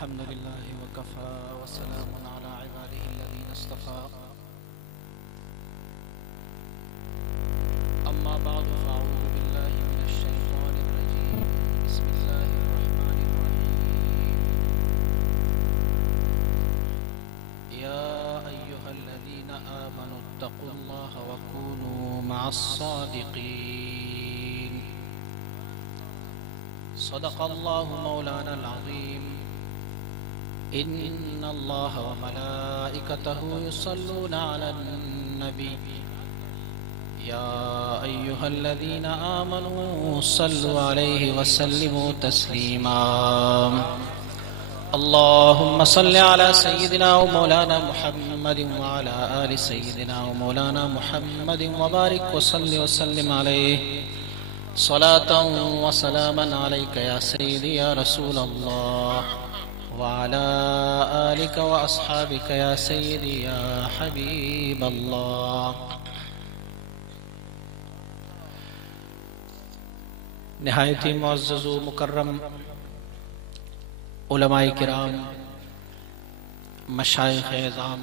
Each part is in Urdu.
الحمد لله وكفى وسلام على عباده الذين اصطفى أما بعد فأعوذ بالله من الشيطان الرجيم بسم الله الرحمن الرحيم يا أيها الذين آمنوا اتقوا الله وكونوا مع الصادقين صدق الله مولانا العظيم إن الله وملائكته يصلون على النبي يا أيها الذين آمنوا صلوا عليه وسلموا تسليما اللهم صل على سيدنا ومولانا محمد وعلى آل سيدنا ومولانا محمد وبارك وصل وسلم عليه صلاة وسلاما عليك يا سيدي يا رسول الله وعلى آلك وأصحابك يا سيدي يا حبيب الله. نہایت ہی معزز و مکرم علماء کرام، مشائخ اعظام،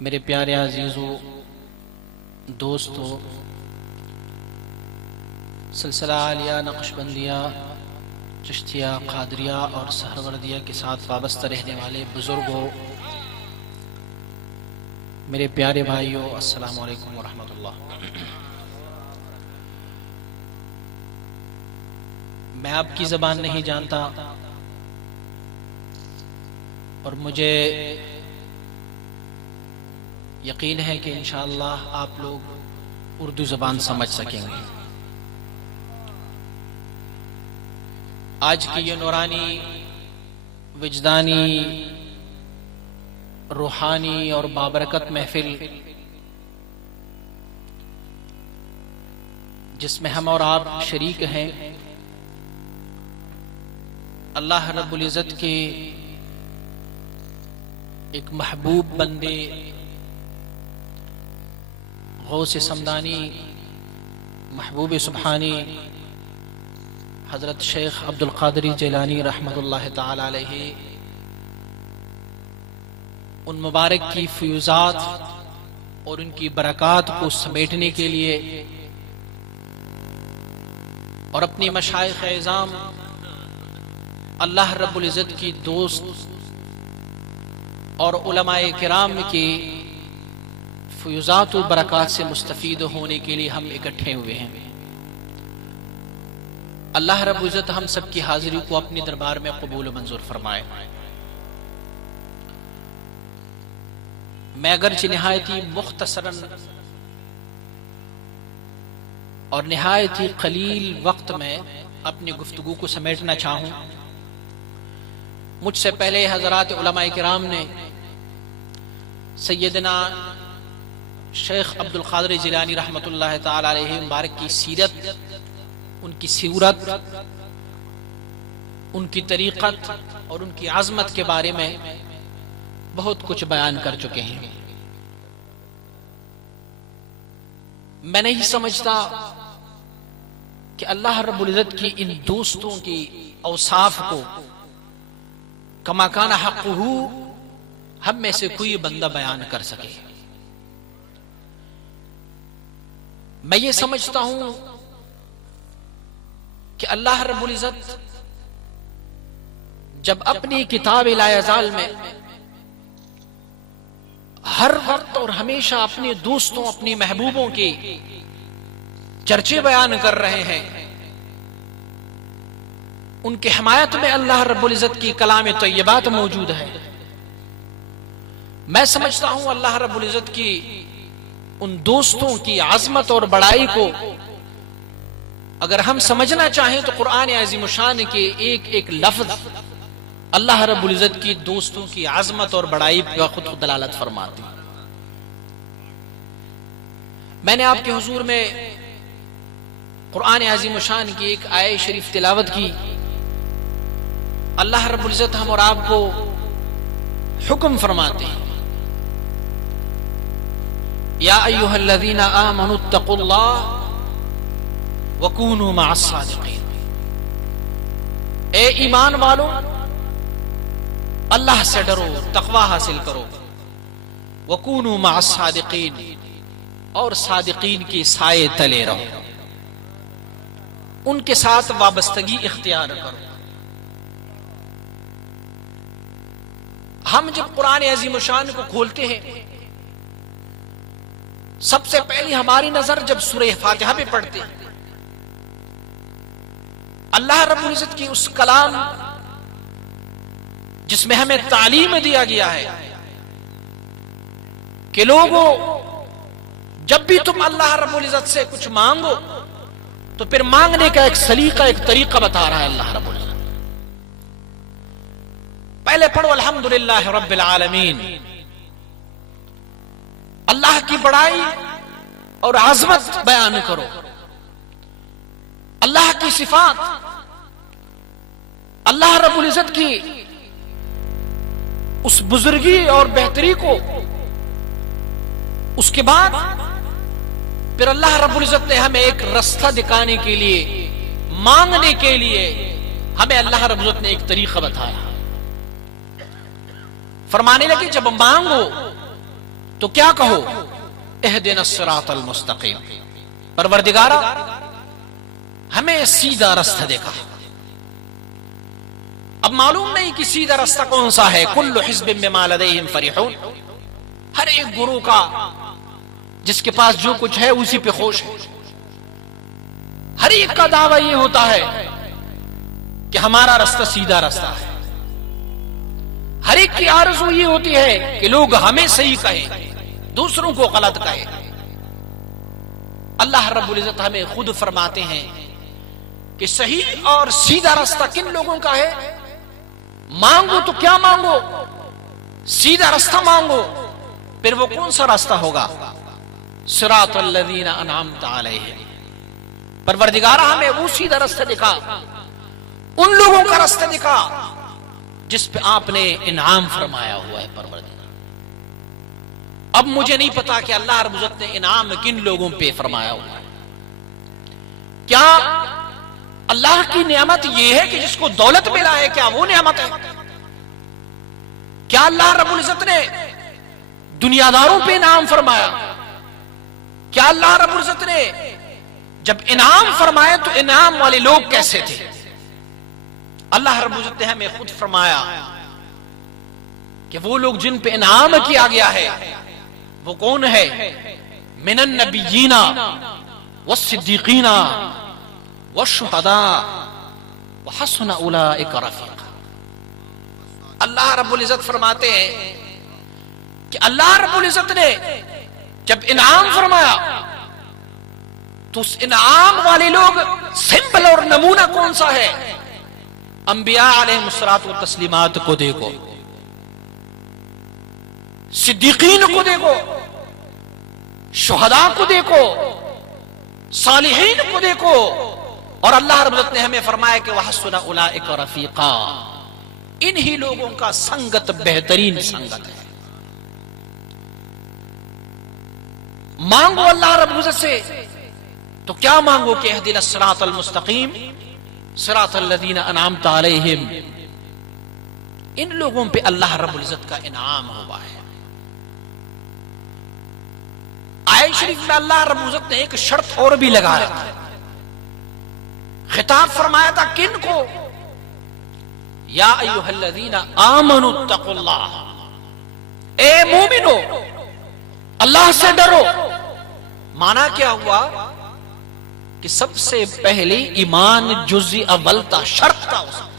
میرے پیارے عزیزو دوستو، سلسلہ عالیہ نقشبندیہ چشتیہ قادریہ اور سہروردیہ کے ساتھ وابستہ رہنے والے بزرگوں، میرے پیارے بھائیوں، السلام علیکم ورحمۃ اللہ۔ میں آپ کی زبان نہیں جانتا اور مجھے یقین ہے کہ انشاءاللہ آپ لوگ اردو زبان سمجھ سکیں گے۔ آج کی یہ نورانی، وجدانی، روحانی اور بابرکت محفل جس میں ہم اور آپ شریک ہیں، اللہ رب العزت کے ایک محبوب بندے غوث سمدانی، محبوب سبحانی حضرت شیخ عبدالقادر جیلانی رحمۃ اللہ تعالی علیہ، ان مبارک کی فیوزات اور ان کی برکات کو سمیٹنے کے لیے اور اپنی مشائخ اعظام اللہ رب العزت کی دوست اور علماء کرام کی فیوزات و برکات سے مستفید ہونے کے لیے ہم اکٹھے ہوئے ہیں۔ اللہ رب العزت ہم سب کی حاضری کو اپنے دربار میں قبول و منظور فرمائے۔ میں اگرچہ نہایت ہی مختصراً اور نہایت ہی قلیل وقت میں اپنی گفتگو کو سمیٹنا چاہوں، مجھ سے پہلے حضرات علماء کرام نے سیدنا شیخ عبدالقادر جیلانی رحمۃ اللہ تعالی علیہ مبارک کی سیرت، ان کی صورت، ان کی طریقت اور ان کی عظمت کے بارے میں بہت کچھ بیان کر چکے ہیں۔ میں نہیں سمجھتا کہ اللہ رب العزت کی ان دوستوں کی اوصاف کو کما کان حقہ ہم میں سے کوئی بندہ بیان کر سکے۔ میں یہ سمجھتا ہوں کہ اللہ رب العزت جب اپنی کتاب لا یزال میں ہر وقت اور ہمیشہ اپنے دوستوں، اپنی محبوبوں کے چرچے بیان کر رہے ہیں، ان کی حمایت میں اللہ رب العزت کی کلام طیبات موجود ہے، میں سمجھتا ہوں اللہ رب العزت کی ان دوستوں کی عظمت اور بڑائی کو اگر ہم سمجھنا چاہیں تو قرآن عظیم الشان کے ایک ایک لفظ اللہ رب العزت کی دوستوں کی عظمت اور بڑائی کا خود دلالت فرماتے ہیں۔ میں نے آپ کے حضور میں قرآن عظیم الشان کی ایک آیت شریف تلاوت کی۔ اللہ رب العزت ہم اور آپ کو حکم فرماتے ہیں، یا ایھا الذین آمنوا اتقوا اللہ وکونوا مع الصادقین۔ اے ایمان والو اللہ سے ڈرو، تقوی حاصل کرو، وَكُونُوا مَعَ الصَّادِقِينَ اور صادقین کی سائے تلے رہو، ان کے ساتھ وابستگی اختیار کرو۔ ہم جب قرآن عظیم الشان کو کھولتے ہیں سب سے پہلی ہماری نظر جب سورہ فاتحہ پہ پڑھتے ہیں، اللہ رب العزت کی اس کلام جس میں ہمیں تعلیم دیا گیا ہے کہ لوگوں جب بھی تم اللہ رب العزت سے کچھ مانگو تو پھر مانگنے کا ایک سلیقہ، ایک طریقہ بتا رہا ہے اللہ رب العزت۔ پہلے پڑھو الحمدللہ رب العالمین، اللہ کی بڑائی اور عظمت بیان کرو، اللہ کی صفات، اللہ رب العزت کی اس بزرگی اور بہتری کو۔ اس کے بعد پھر اللہ رب العزت نے ہمیں ایک رستہ دکھانے کے لیے، مانگنے کے لیے ہمیں اللہ رب العزت نے ایک طریقہ بتایا۔ فرمانے لگے جب مانگو تو کیا کہو؟ اہدنا الصراط المستقیم، پروردگارا ہمیں سیدھا راستہ دکھا۔ اب معلوم نہیں کہ سیدھا راستہ کون سا ہے۔ کل حزب بما لدیہم فرحون، ہر ایک گروہ کا جس کے پاس جو کچھ ہے اسی پہ خوش ہے۔ ہر ایک کا دعویٰ یہ ہوتا ہے کہ ہمارا راستہ سیدھا راستہ ہے۔ ہر ایک کی آرزو یہ ہوتی ہے کہ لوگ ہمیں صحیح کہیں، دوسروں کو غلط کہیں۔ اللہ رب العزت ہمیں خود فرماتے ہیں کہ صحیح اور سیدھا راستہ کن لوگوں کا ہے۔ مانگو تو کیا مانگو؟ سیدھا راستہ مانگو۔ پھر وہ کون سا راستہ ہوگا؟ صراط الذین انعمت علیہم، پروردگارہ ہمیں وہ سیدھا راستہ دکھا، ان لوگوں کا راستہ دکھا جس پہ آپ نے انعام فرمایا ہوا ہے پروردگار۔ اب مجھے نہیں پتا کہ اللہ رب العزت نے انعام کن لوگوں پہ فرمایا ہوا ہے۔ کیا اللہ کی نعمت یہ ہے کہ جس کو دولت ملا ہے، کیا وہ نعمت ہے؟ کیا اللہ رب العزت نے دنیا داروں پہ انعام فرمایا؟ کیا اللہ رب العزت نے جب انعام فرمائے تو انعام والے لوگ کیسے تھے؟ اللہ رب العزت نے ہمیں خود فرمایا کہ وہ لوگ جن پہ انعام کیا گیا ہے وہ کون ہے؟ من النبیین والصدیقین والشہداء وحسن اولئک رفیقا۔ اللہ رب العزت فرماتے ہیں کہ اللہ رب العزت نے جب انعام فرمایا تو اس انعام والے لوگ سمپل اور نمونہ کون سا ہے؟ انبیاء علیہ الصلوۃ والتسلیمات کو دیکھو، صدیقین کو دیکھو، شہداء کو دیکھو، صالحین کو دیکھو، اور اللہ رب العزت نے ہمیں فرمایا کہ وحسن اولئک رفیقا، انہی لوگوں کا سنگت بہترین سنگت ہے۔ مانگو اللہ رب العزت سے تو کیا مانگو کہ اہدنا الصراط المستقیم صراط الذین انعمت علیہم، ان لوگوں پہ اللہ رب العزت کا انعام ہوا ہے۔ آیت شریف میں اللہ رب العزت نے ایک شرط اور بھی لگایا تھا، خطاب فرمایا تھا کن کو؟ یا ایھا الذین آمنوا اتقوا اللہ، اے مومنو اللہ سے ڈرو۔ معنی کیا ہوا کہ سب سے پہلے ایمان جزء اول تھا، شرط تھا اس میں،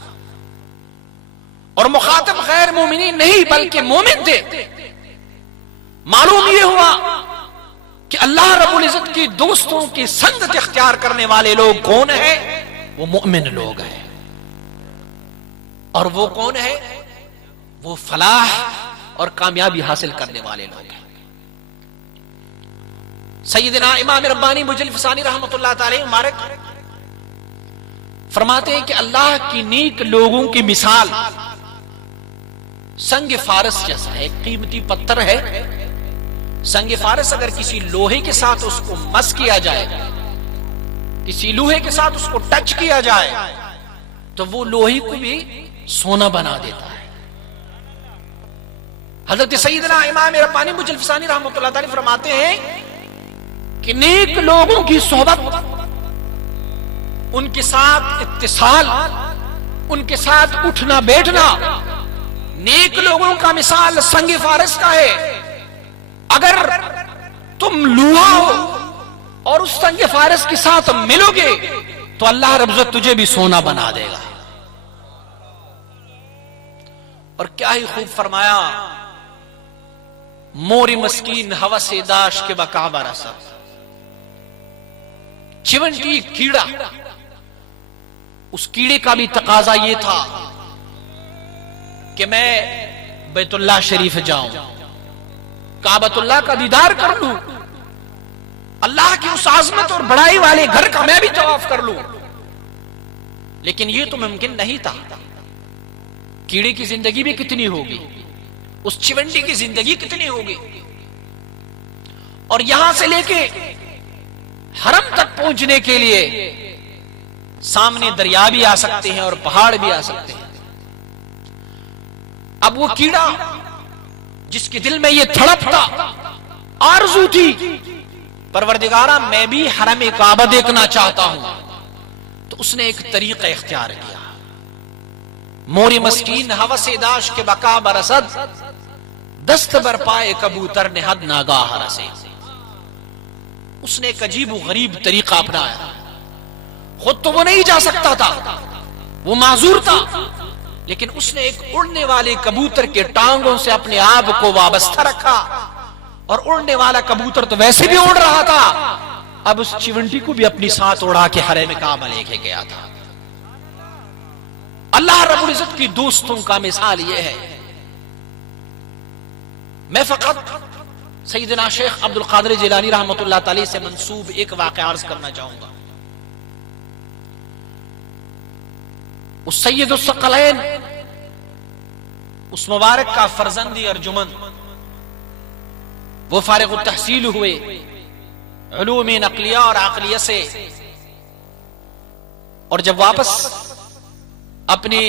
اور مخاطب غیر مومنین نہیں بلکہ مومن تھے۔ معلوم یہ ہوا کہ اللہ رب العزت کی دوستوں کی سنگت اختیار کرنے والے لوگ کون ہیں؟ وہ مؤمن لوگ ہیں۔ اور وہ کون ہے؟ وہ فلاح اور کامیابی حاصل کرنے والے لوگ ہیں۔ سیدنا امام ربانی مجلد ثانی رحمۃ اللہ تعالی مبارک فرماتے ہیں کہ اللہ کی نیک لوگوں کی مثال سنگ فارس جیسا ہے، ایک قیمتی پتھر ہے۔ سنگ فارس اگر کسی لوہے کے ساتھ اس کو مس کیا جائے، کسی لوہے کے ساتھ اس کو ٹچ کیا جائے تو وہ لوہے کو بھی سونا بنا دیتا ہے. حضرت سیدنا امام ربانی مجلفسانی رحمۃ اللہ تعالی فرماتے ہیں کہ نیک لوگوں کی صحبت، ان کے ساتھ اتصال، ان کے ساتھ اٹھنا بیٹھنا، نیک لوگوں کا مثال سنگ فارس کا ہے. اگر تم لوہا ہو اور اس سنگ فارس کے ساتھ ملو گے تو اللہ رب العزت تجھے بھی سونا بنا دے گا. اور کیا ہی خوب فرمایا، موری مسکین ہوس داش کے بقا برسا. چونٹی کیڑا، اس کیڑے کا بھی تقاضا یہ تھا کہ میں بیت اللہ شریف جاؤں، کعبۃ اللہ کا دیدار کر لوں، اللہ کی اس عظمت اور بڑائی والے گھر کا میں بھی طواف کر لوں. لیکن یہ تو ممکن نہیں تھا. کیڑے کی زندگی بھی کتنی ہوگی، اس چونٹی کی زندگی کتنی ہوگی. اور یہاں سے لے کے حرم تک پہنچنے کے لیے سامنے دریا بھی آ سکتے ہیں اور پہاڑ بھی آ سکتے ہیں. اب وہ کیڑا جس کے دل میں یہ تڑپ تھا، آرزو تھی، پروردگارہ میں بھی حرم کعبہ دیکھنا چاہتا ہوں، تو اس نے ایک طریقہ اختیار کیا. موری مسکین ہوس داش کے بقا برسد، دست بر پائے کبوتر نہد ناگاہ رسے. اس نے ایک عجیب و غریب طریقہ اپنایا. خود تو وہ نہیں جا سکتا تھا، وہ معذور تھا، لیکن اس نے ایک اڑنے والے کبوتر کے ٹانگوں سے اپنے آپ کو وابستہ رکھا. اور اڑنے والا کبوتر تو ویسے بھی اڑ رہا تھا، اب اس چونٹی کو بھی اپنی ساتھ اڑا کے حرم کعبہ لے کے گیا تھا. اللہ رب العزت کی دوستوں کا مثال یہ ہے. میں فقط سیدنا شیخ عبد القادر جیلانی رحمۃ اللہ تعالی سے منسوب ایک واقعہ عرض کرنا چاہوں گا. اس سید الثقلین، اس مبارک کا فرزند ارجمند، وہ فارغ التحصیل ہوئے علوم نقلیہ اور عقلیہ سے، اور جب واپس اپنے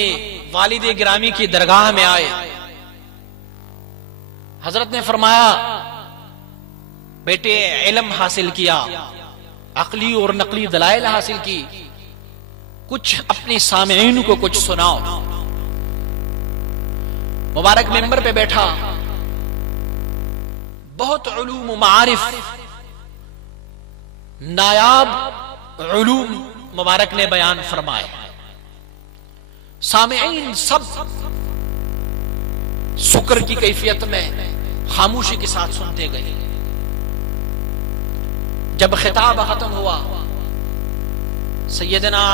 والد گرامی کی درگاہ میں آئے، حضرت نے فرمایا بیٹے علم حاصل کیا، عقلی اور نقلی دلائل حاصل کی، کچھ اپنے سامعین کو کچھ سناؤ. مبارک ممبر پہ بیٹھا، بہت علوم و معارف، نایاب علوم مبارک نے بیان فرمائے. سامعین سب سکر کی کیفیت میں خاموشی کے ساتھ سنتے گئے. جب خطاب ختم ہوا، سیدنا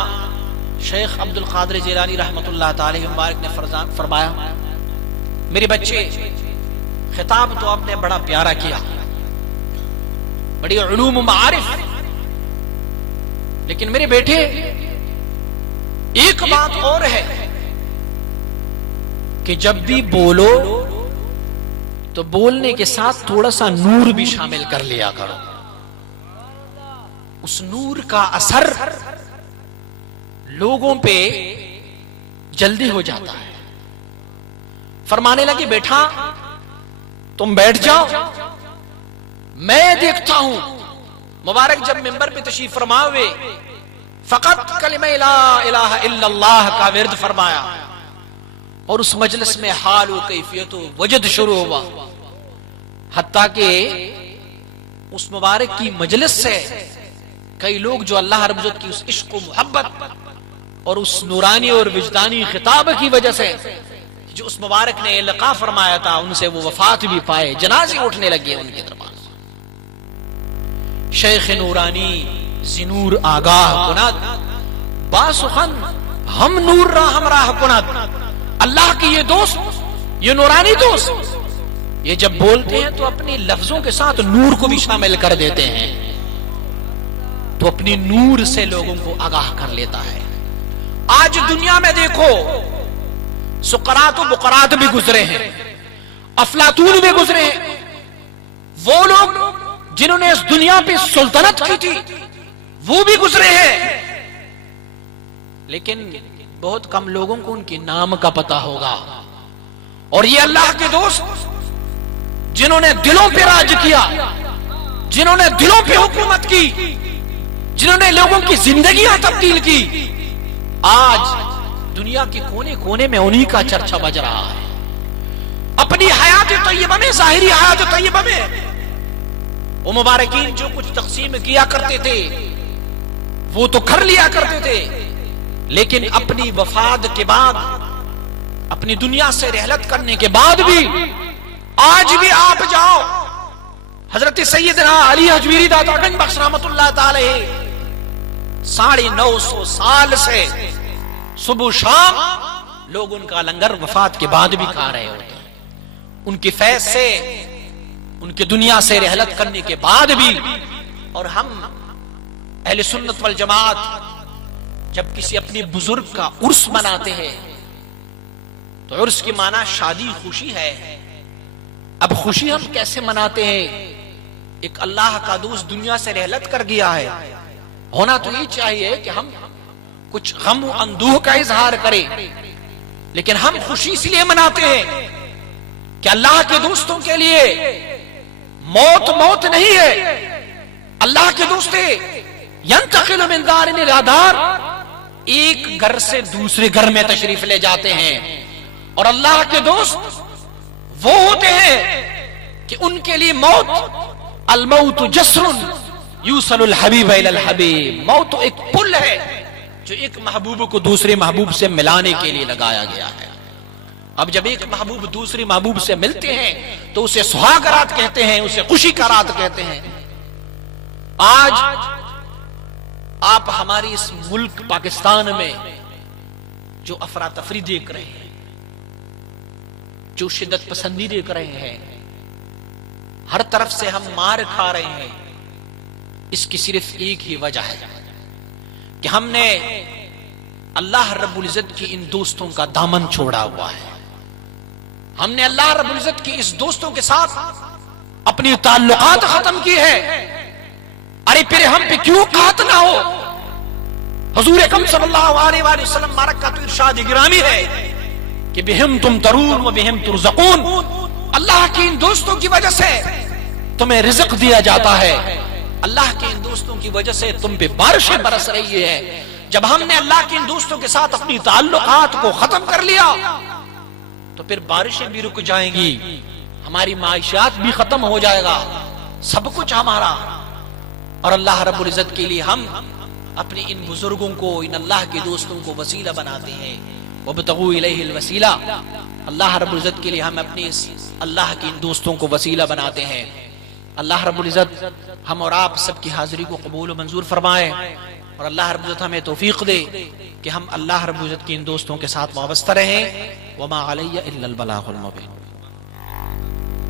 شیخ عبد القادر جیلانی رحمۃ اللہ تعالی مبارک نے فرمایا میرے بچے، خطاب تو آپ نے بڑا پیارا کیا، بڑی علوم و معارف، لیکن میرے بیٹے ایک بات اور ہے کہ جب بھی بولو تو بولنے کے ساتھ تھوڑا سا نور بھی شامل کر لیا کرو. اس نور کا اثر لوگوں پہ جلدی ہو جاتا ہے. فرمانے لگے بیٹھا تم بیٹھ جاؤ، میں دیکھتا ہوں. مبارک جب ممبر پہ تشریف فرما ہوئے، فقط کلمہ لا الہ الا اللہ کا ورد فرمایا، اور اس مجلس میں حال و کیفیت و وجد شروع ہوا. حتیٰ کہ اس مبارک کی مجلس سے کئی لوگ جو اللہ رب العزت کی اس عشق و محبت اور اس نورانی اور وجدانی خطاب کی وجہ سے جو اس مبارک نے القاء فرمایا تھا، ان سے وہ وفات بھی پائے، جنازے اٹھنے لگے ان کے دربار. شیخ نورانی زنور آگاہ کند، باسخن ہم نور را ہمراہ کند. اللہ کی یہ دوست، یہ نورانی دوست، یہ جب بولتے ہیں تو اپنی لفظوں کے ساتھ نور کو بھی شامل کر دیتے ہیں، تو اپنی نور سے لوگوں کو آگاہ کر لیتا ہے. آج دنیا میں دیکھو، سقراط و بقراط بھی گزرے ہیں، افلاطون بھی گزرے ہیں، وہ لوگ جنہوں نے اس دنیا پہ سلطنت کی تھی وہ بھی گزرے ہیں، لیکن بہت کم لوگوں کو ان کے نام کا پتہ ہوگا. اور یہ اللہ کے دوست جنہوں نے دلوں پہ راج کیا، جنہوں نے دلوں پہ حکومت کی، جنہوں نے لوگوں کی زندگیاں تبدیل کی، آج دنیا کے کونے کونے میں انہی کا چرچا بج رہا ہے. اپنی حیات طیبہ میں، ظاہری حیات طیبہ میں وہ مبارکین جو کچھ تقسیم کیا کرتے تھے وہ تو کر لیا کرتے تھے، لیکن اپنی وفات کے بعد، اپنی دنیا سے رحلت کرنے کے بعد بھی آج بھی آپ جاؤ حضرت سیدنا علی حجویری داتا گنج بخش رحمت اللہ تعالی 950 سال سے صبح شام لوگ ان کا لنگر وفات کے بعد بھی کھا رہے ہوتے ہیں. ان کی فیض سے، ان کی دنیا سے رحلت کرنے کے بعد بھی. اور ہم اہل سنت والجماعت جب کسی اپنی بزرگ کا عرس مناتے ہیں تو عرس کی معنی شادی، خوشی ہے. اب خوشی ہم کیسے مناتے ہیں؟ ایک اللہ کا دوست دنیا سے رحلت کر گیا ہے، ہونا تو یہ چاہیے کہ ہم کچھ غم و اندوہ کا اظہار کریں، لیکن ہم خوشی اس لیے مناتے ہیں کہ اللہ کے دوستوں کے لیے موت نہیں ہے. اللہ کے دوست ینتقل من دار الى دار، ایک گھر سے دوسرے گھر میں تشریف لے جاتے ہیں. اور اللہ کے دوست وہ ہوتے ہیں کہ ان کے لیے موت، الموت جسر یوصل الحبیب الی الحبیب، موت ایک پل ہے جو ایک محبوب کو دوسرے محبوب سے ملانے کے لیے لگایا گیا ہے. اب جب ایک محبوب دوسرے محبوب سے ملتے ہیں تو اسے سہاگ رات کہتے ہیں، اسے خوشی کا رات کہتے ہیں. آج آپ ہماری اس ملک پاکستان میں جو افراتفری دیکھ رہے ہیں، جو شدت پسندی دیکھ رہے ہیں، ہر طرف سے ہم مار کھا رہے ہیں، اس کی صرف ایک ہی وجہ ہے کہ ہم نے اللہ رب العزت کی ان دوستوں کا دامن چھوڑا ہوا ہے. ہم نے اللہ رب العزت کی اس دوستوں کے ساتھ اپنی تعلقات ختم کی ہے. ارے پھر ہم پہ کیوں قحط نہ ہو؟ حضور اکرم صلی اللہ علیہ وآلہ وسلم مبارک کا تو ارشاد گرامی ہے کہ بہم تم ترون و بہم ترزقون، اللہ کی ان دوستوں کی وجہ سے تمہیں رزق دیا جاتا ہے، اللہ کے ان دوستوں کی وجہ سے تم پہ بارشیں برس رہی ہے. جب ہم نے اللہ کے ان دوستوں کے ساتھ اپنی تعلقات کو ختم کر لیا تو پھر بارشیں بھی رک جائیں گی، ہماری معیشت بھی ختم ہو جائے گا، سب کچھ ہمارا. اور اللہ رب العزت کے لیے ہم اپنے ان بزرگوں کو، ان اللہ کے دوستوں کو وسیلہ بناتے ہیں. وابتغوا الیہ الوسیلہ، اللہ رب العزت کے لیے ہم اپنے اس اللہ کے ان دوستوں کو وسیلہ بناتے ہیں. اللہ رب العزت ہم اور آپ سب کی حاضری کو قبول و منظور فرمائے، اور اللہ رب العزت ہمیں توفیق دے کہ ہم اللہ رب العزت کی ان دوستوں کے ساتھ وابستہ رہیں. وما علی الا البلاغ المبین.